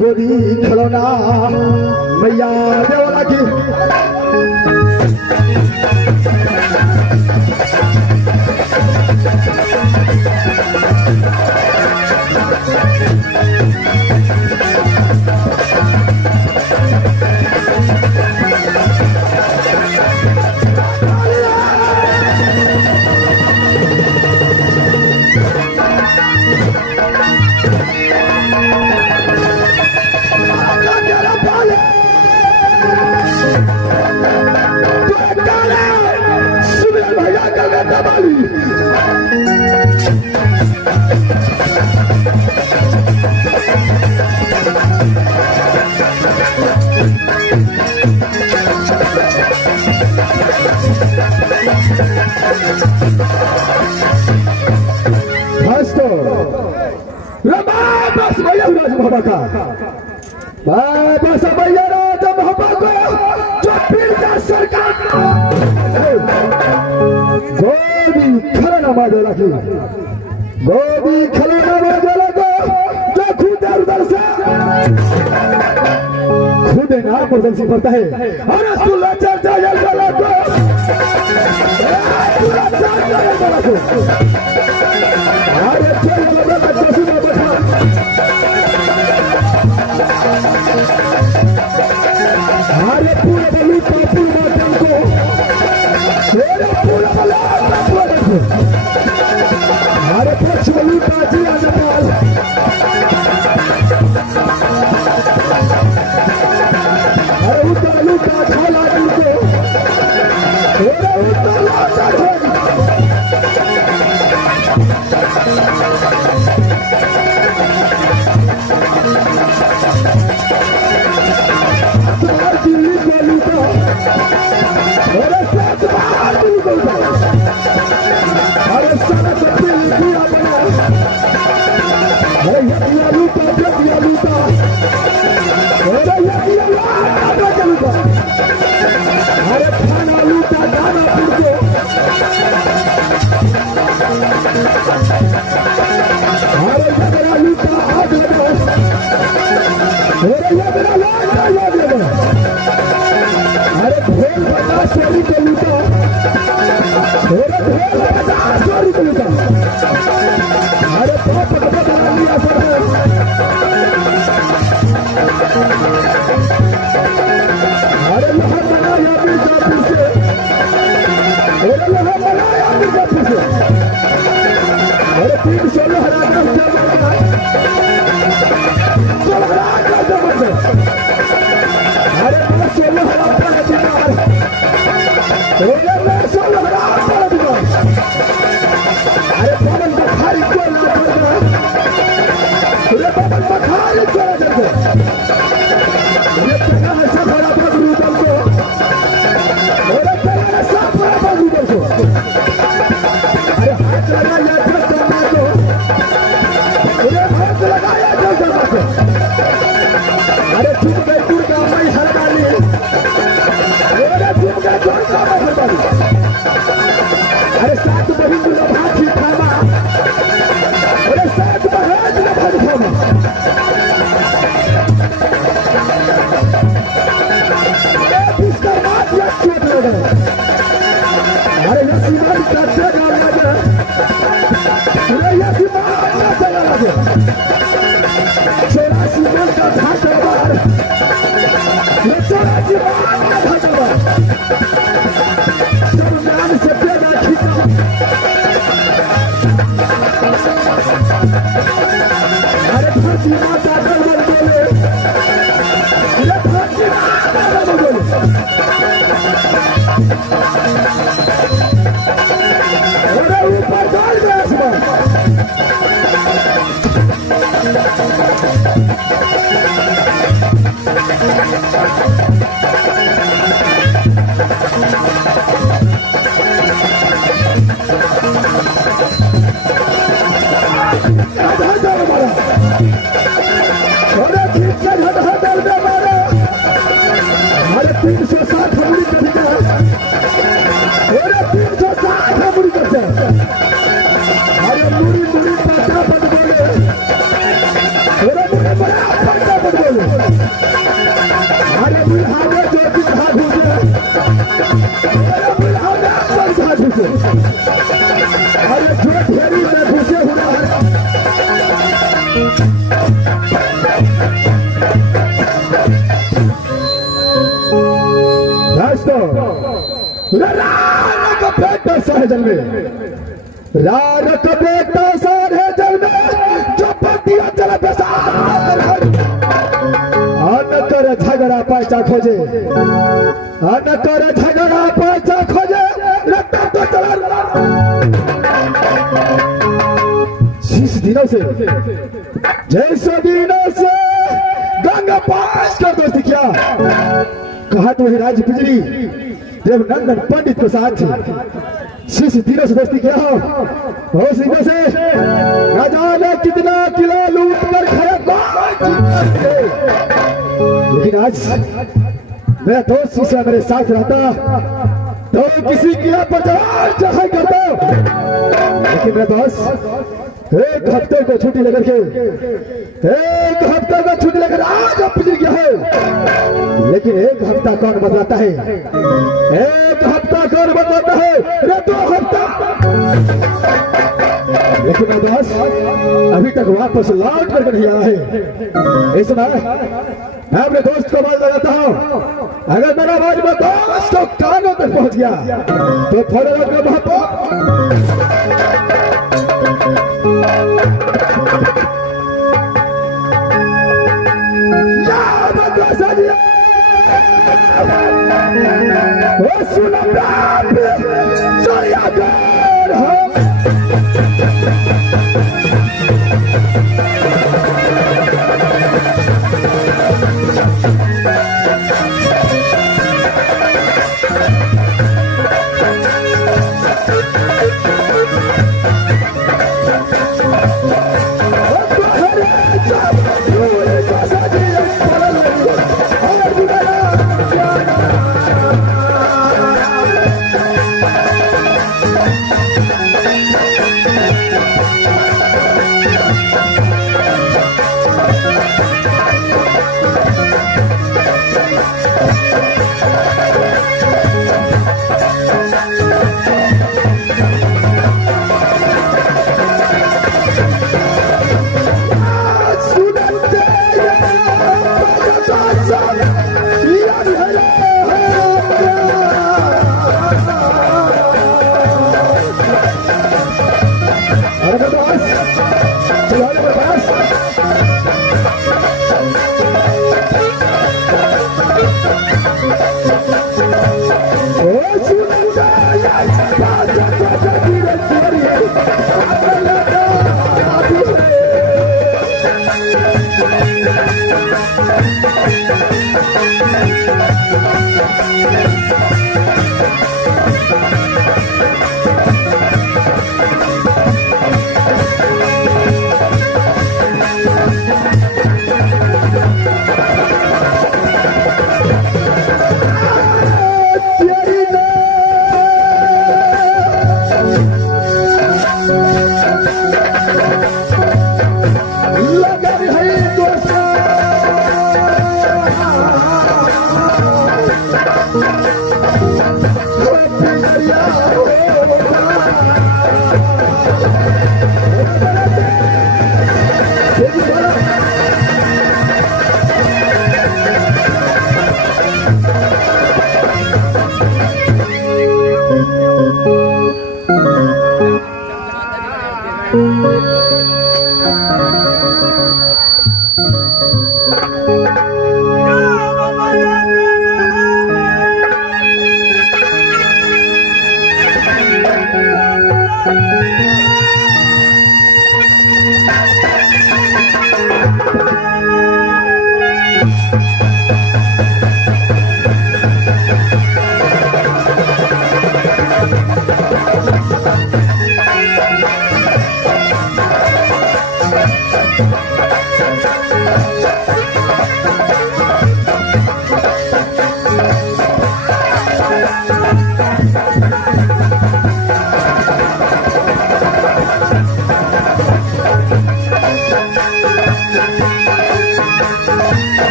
गोदी खिलौना मैया देवला की बस भैया का बस भैया राजा बाबा को जो पीर का सरकार गोदी खलना मादे लगी गोदी खलना मादे लगो जो खुद उधर से खुद ना प्रदर्शन करता है अरे सुल्ला चर्चा जल चला को सुल्ला चर्चा जल चला को अरे चल बाबा का सुना बैठा अरे पूरा बलू पापू मातम को तेरा पूरा बला को अरे पक्ष बलू काजी आजपाल अरे उतर लूटा खाला तुमको तेरा उतर लूटा अरे अरे ऊपर डाल दे आसमान। जल में रारक बेटा सारे जल में जो पतिया चल अन कर झगड़ा पैसा खोजे, अन कर झगड़ा पैसा खोजे, रत्ता तो चला। जिस दिनों से जैसे दिनों से गंगा पास कर दोस्ती किया, कहा तो ही राज बिजली देवनंदन पंडित के साथ जिस दिनों से दोस्ती किया हो उस दिनों से राजा ने कितना किला लूट कर खाया, लेकिन आज मेरा दोस्त से मेरे साथ रहता तो किसी किला पर चढ़ाई करता, लेकिन मेरा दोस्त एक हफ्ते को छुट्टी लेकर के, एक हफ्ते को छुट्टी लेकर आज अब पिछड़ गया है, लेकिन एक हफ्ता कौन बदलाता है, एक हफ्ता कौन बदलाता है, रे 2 हफ्ता। लेकिन मेरा दोस्त अभी तक वापस लौट कर नहीं आया है। इस समय मैं अपने दोस्त को आवाज लगाता हूँ, अगर मेरा आवाज में दोस्त को कानों तक पहुंच गया तो थोड़ा वक्त में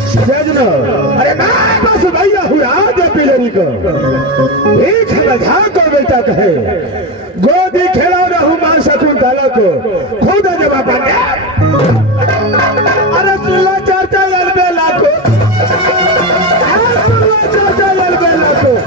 अरे मैं बस भैया हुआ दे पिलरी को एक मजा को बेटा कहे गोदी खेला रहूं मां शकुंतला को खुद जवाब अरे सुल्ला चर्चा बेला को चर्चा बेला को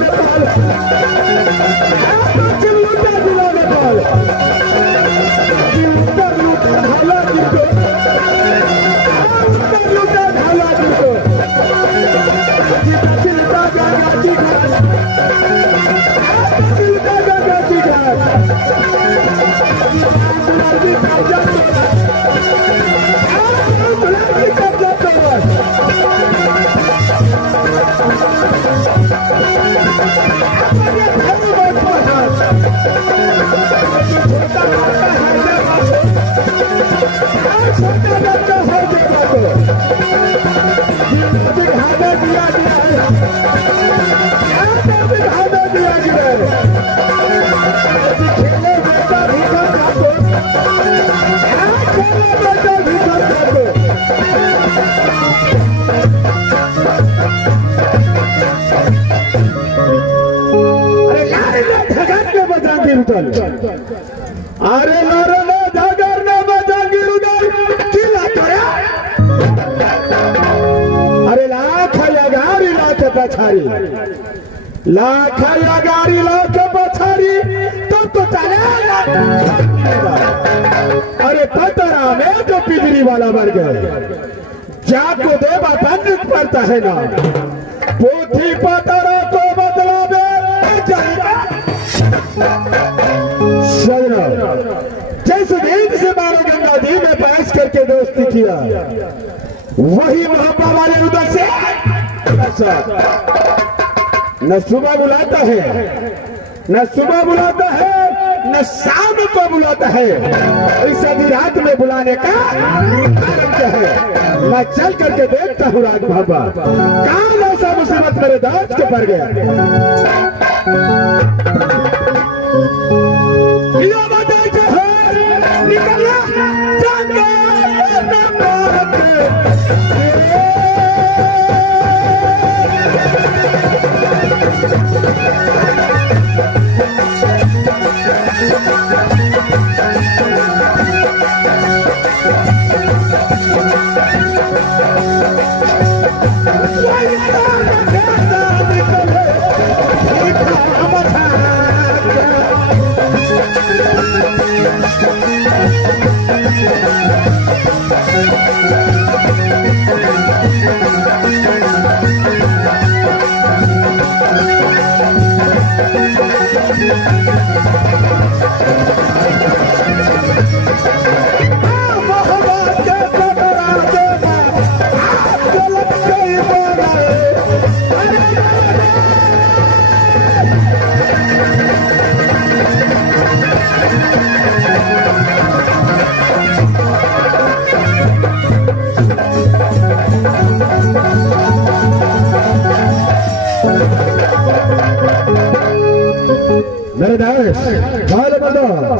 Nepal पछाड़ी लाख या गाड़ी लाख पछाड़ी तो चलेगा। अरे पतरा में जो पिजरी वाला मर गए जाको देवा पंडित पड़ता है ना पोथी पतरा को बदला दे जैसे नींद से मारो गंगा जी में बहस करके दोस्ती किया वही महापा वाले उधर से न सुबह बुलाता है न सुबह बुलाता है न शाम को बुलाता है। इस आधी रात में बुलाने का कारण क्या है? मैं चल करके देखता हूँ राज बाबा कौन ऐसा मुसीबत मेरे दांत के पड़ गया।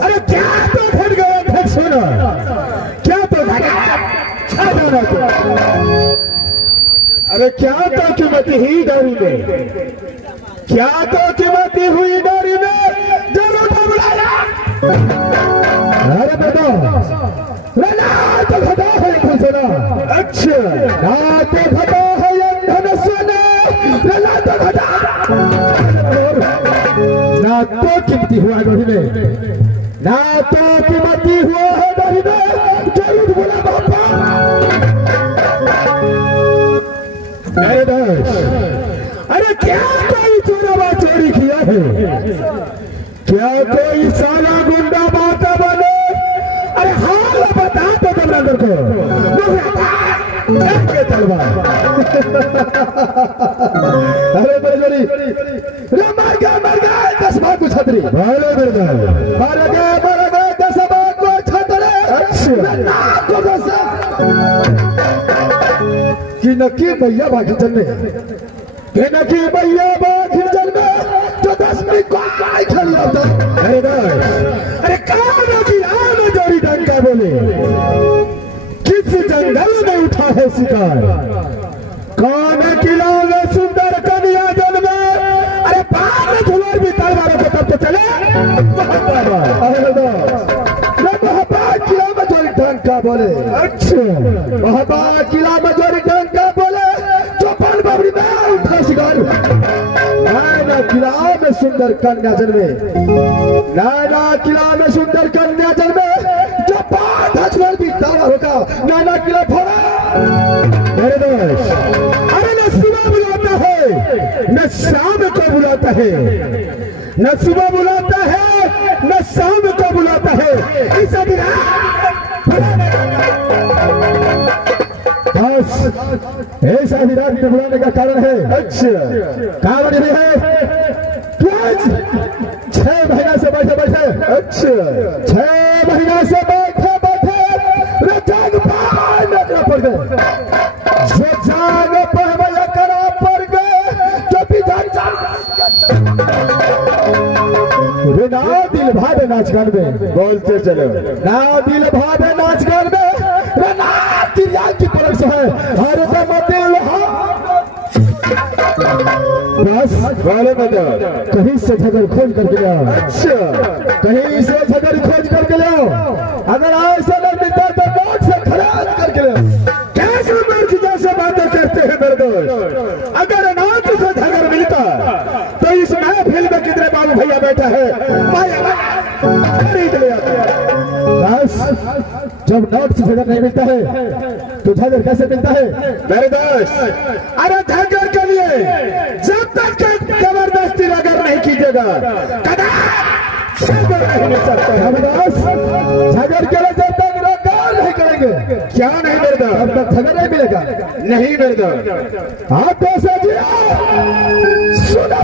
अरे क्या तो फट गया फिर सुनो क्या तो अरे क्या तो कीमती ही डोरी में क्या तो कीमती हुई डोरी में जरूर बुलाया। अरे बेटा तो खड़ा है सुना अच्छा ना तो खड़ा है धन सुना तो खड़ा ना तो कीमती हुआ डोरी में ना तो कीमती हुआ है डोरी में जरूर बोला बापा। मेरे दोस्त अरे क्या कोई चोरावा चोरी किया है? क्या कोई साला गुंडा बाता बने? अरे हाल बता तो कमरांदर को तलवार अरे बड़ी मर गया 10 भाग को छतरी मर गए 10 भाग को छतरी कि नकी भैया बाकी चलने कि नकी भैया बाकी चलने जो 10 मिनट को काय खड़ी होता। अरे कौन बिराम जोड़ी डंका बोले किस जंगल में उठा है शिकार कौन किला में सुंदर कन्या जन्म अरे बाल धुलर भी तलवारों को तब तो चले किला में जोड़ी डंका बोले अच्छा महाबा किला में जोड़ी डंका बोले चौपन बाबरी में उठा शिकार नाना किला में सुंदर कन्या जन्मे नाना किला में सुंदर कन्या जन्मे जो पांच हजर भी तलवारों का नाना किला फोड़ा। मेरे दोस्त अरे न सुबह बुलाता है न शाम को बुलाता है न सुबह बुलाता है न शाम को बुलाता है इस ऐसा विराट में बुलाने का कारण है अच्छा कारण ये है कि 6 महीना से बैठे अच्छा 6 महीना से बैठे रजाग पान पड़ गए जो जाग पहवया करा पड़ गए जो भी ना दिल भावे नाच गान में बोलते चलो ना दिल भावे नाच गान में ना तिरिया की पलक से है हर दम दिल बस वाले बता कहीं से झगड़ खोज करके लाओ अच्छा कहीं से झगड़ खोज करके लाओ अगर ऐसा नहीं मिलता तो नोट से खराब करके लाओ कैसे मर्जी जैसे बातें करते हैं मेरे दोस्त अगर नाक से जब नोट से झगड़ नहीं मिलता है तो झगड़ कैसे मिलता है मेरे दोस्त? अरे झगड़ के लिए जब तक जबरदस्ती अगर नहीं कीजिएगा झगड़ नहीं मिल सकता है दोस्त। झगड़ के लिए जब तक रोजगार नहीं करेंगे क्या नहीं मेरे दोस्त तब तक झगड़ नहीं मिलेगा नहीं मेरे दोस्त। हाथों से जिया सुना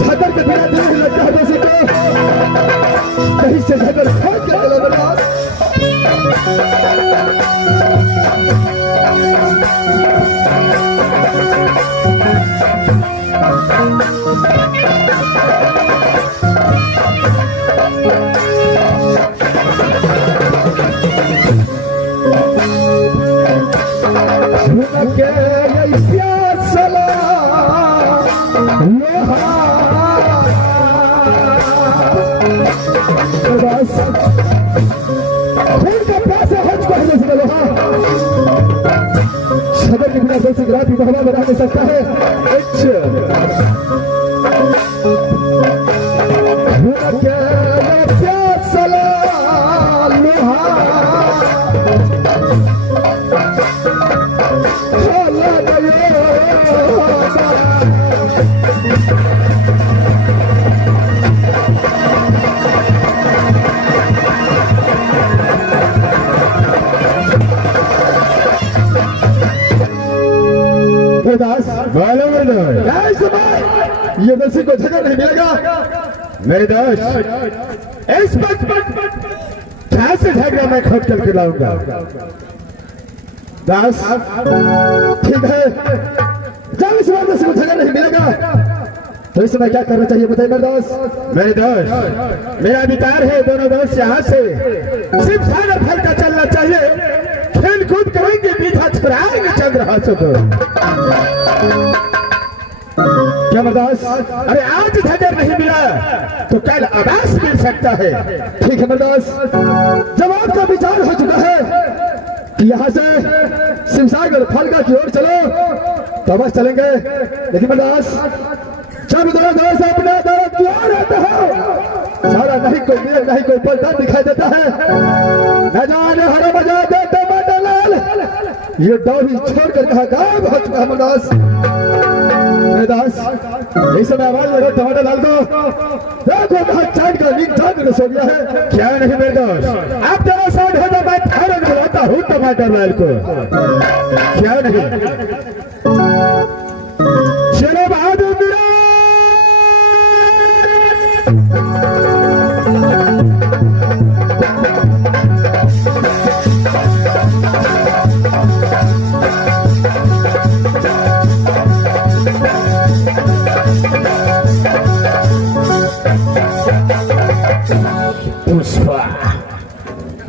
झगड़ के बिना दिल लगता है जैसे को कहीं से झगड़ फेंक के चले बर्दाश्त सदर के बिना जैसे ग्राफ भी हवा में रह सकता है। ये दसी को झगड़ नहीं मिलेगा मेरे दोस्त। इस वक्त कैसे झगड़ा मैं खोद करके लाऊंगा दास। ठीक है जब इस बात को झगड़ा नहीं मिलेगा तो इस समय क्या करना चाहिए बताइए मेरे दोस्त। मेरे दोस्त मेरा विचार है दोनों दोस्त यहाँ से सिर्फ सारा फल का चलना चाहिए। खेल कूद करेंगे पीछा छुड़ाएंगे चंद्रहासों को क्या मरदास। अरे आज झगड़ नहीं मिला तो कल आवास मिल सकता है। ठीक है मरदास जब आपका विचार हो चुका है कि यहाँ से सिमसागर फलका की ओर चलो तो बस चलेंगे। लेकिन मरदास जब दोनों दोस्त अपने दौलत की ओर आते हो सारा नहीं कोई मेल नहीं कोई पलटा दिखाई देता है। न जाने हरा मजा देते लाल ये डोरी छोड़कर कहा गायब हो चुका है मरदास। दास इस समय आवाज लगे टमाटर लाल को देखो कहा चाट का नींद चाट कर सो गया है। क्या नहीं मेरे दोस्त आप जरा साइड हो जाओ मैं ठहरन बुलाता हूँ टमाटर लाल को। क्या नहीं चलो बहादुर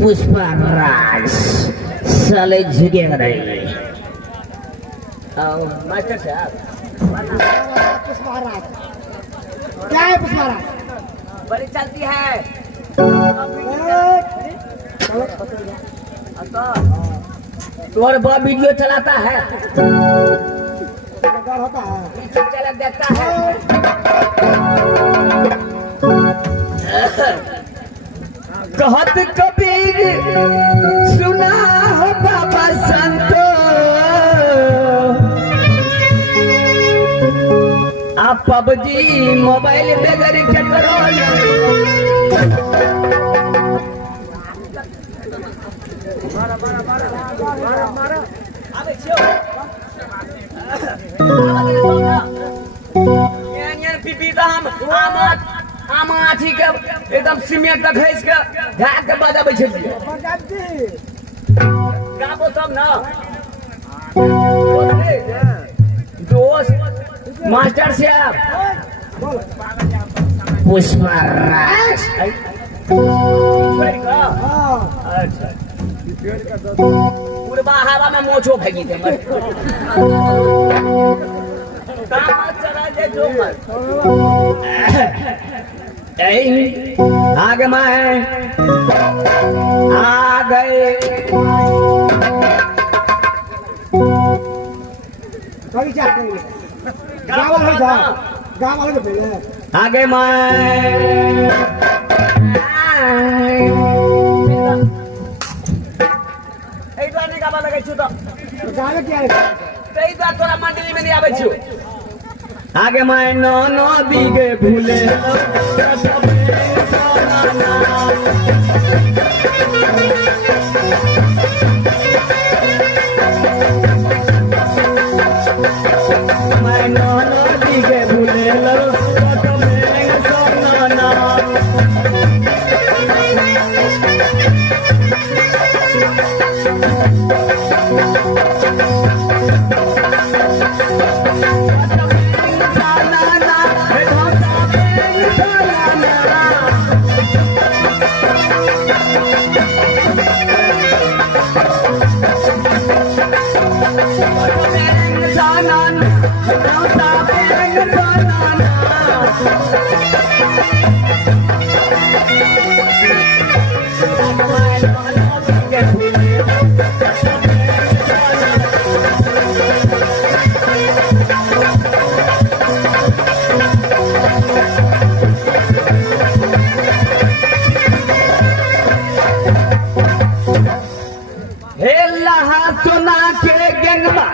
पुष्पा राज साले झुकेगा नहीं। मास्टर साहब पुष्पराज क्या है? पुष्पराज बड़ी चलती है। तुम्हारे बाप वीडियो चलाता है, होता है चला देखता है। कहत कबीर सुना हो बाबा संतो, आप पबजी मोबाइल बगैर के करो। एकदम सीमेंट घस के ढाक के बजाबै छलिए। गाबो तब ना दोस्त मास्टर साहब पुष्पराज। अच्छा पूर्वा हवा में मोचो भगी थे आगे मैं आ गए। आगे मैं तोरा मंडली में नहीं आवे छु। आगे मैं नो दिगे भूले मैं नो दिगे भूले सुना के गंगवा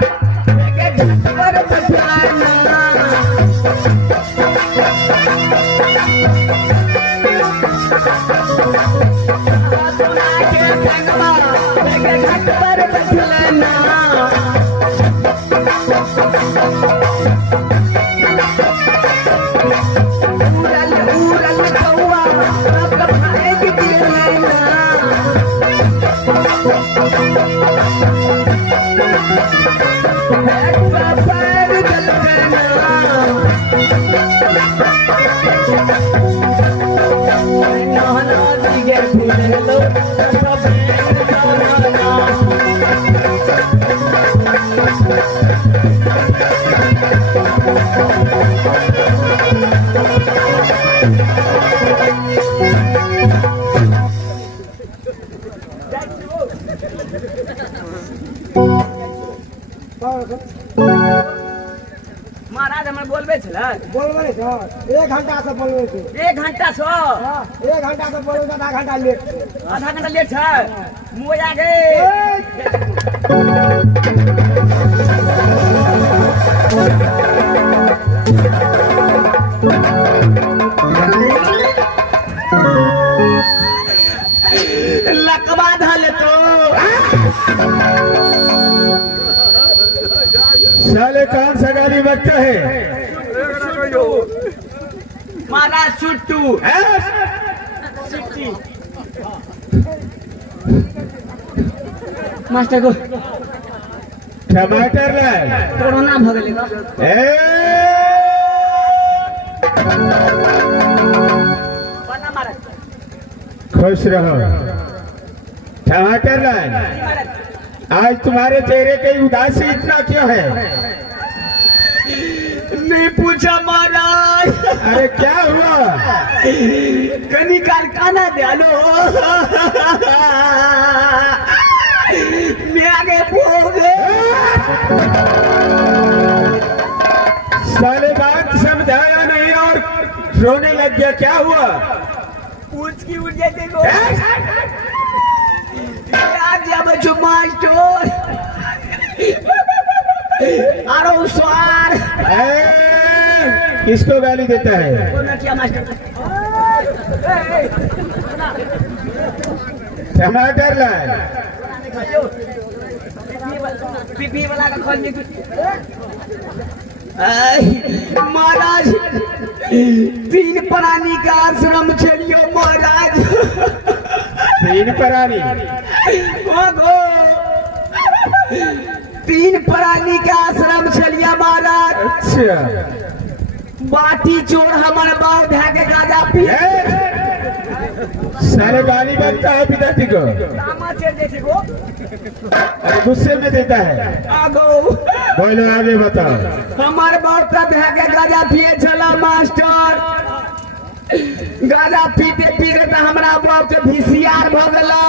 पर बजाना सुना के गंगवा घाट पर बजाना उड़ल उड़ल कौवा अब भाग दिलना महाराज हमें बोलबे बोलबे 1 घंटा से बोलबे 1 घंटा से 1 घंटा से बोलबे आधा घंटा लेट है मुझे आगे लकवा धाले तो साले कौन सा गाड़ी बकता है? महाराज सुट्टू मास्टर को टमाटर लाए कोरोना भगले खुश रहो। टमाटर लाए आज तुम्हारे चेहरे की उदासी इतना क्यों है? नहीं पूछा महाराज। अरे क्या हुआ? कनी कारखाना डालो मैं आगे बोले। साले बात समझाया नहीं और रोने लग गया, क्या हुआ? पूछ की उठ गए देखो याद या बच्चों मास्टर अरे स्वार किसको गाली देता है? टमाटर लाए। पीपी वाला का खोल दे महाराज। 3 प्राणी का आश्रम चलियो महाराज। 3 प्राणी? 3 प्राणी का आश्रम चलिया महाराज। अच्छा। बाटी चोर हमारे बाव के गाजा पिए। सारे गाली बनता है पिताजी को। अरे गुस्से में देता है। आगो बोलो आगे बताओ। हमारे बाव के गाजा पिए चला मास्टर। गाजा पीते पीते तो हमारा बाव के VCR भगला।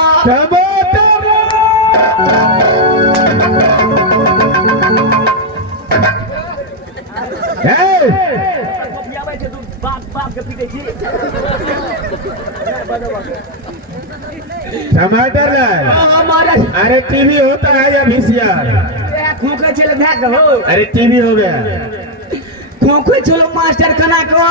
टमाटर लाए। अरे टीवी होता है या VCR? खोखे चलो भाग हो। अरे टीवी हो गया। खोखे चलो मास्टर कना को।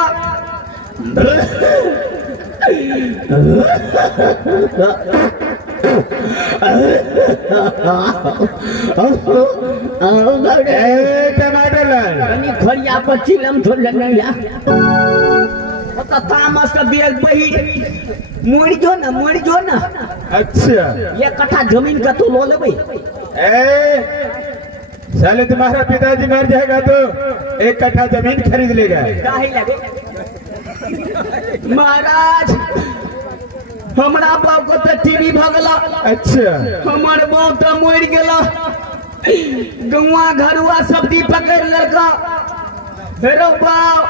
टमाटर लाए। खड़िया पर चिलम थोड़ लगना तामस का बेल बही मोड़ जो ना। अच्छा। 1 कट्ठा जमीन का तू लो ले भाई। साले तुम्हारा पिताजी मर जाएगा तो 1 कट्ठा जमीन खरीद लेगा। काहे लगे महाराज हमरा बाप को तो टीवी भगला। अच्छा। हमारे बाप तो मर गेला। गौवा घरुआ सब दी पकड़ लड़का हेरो बाप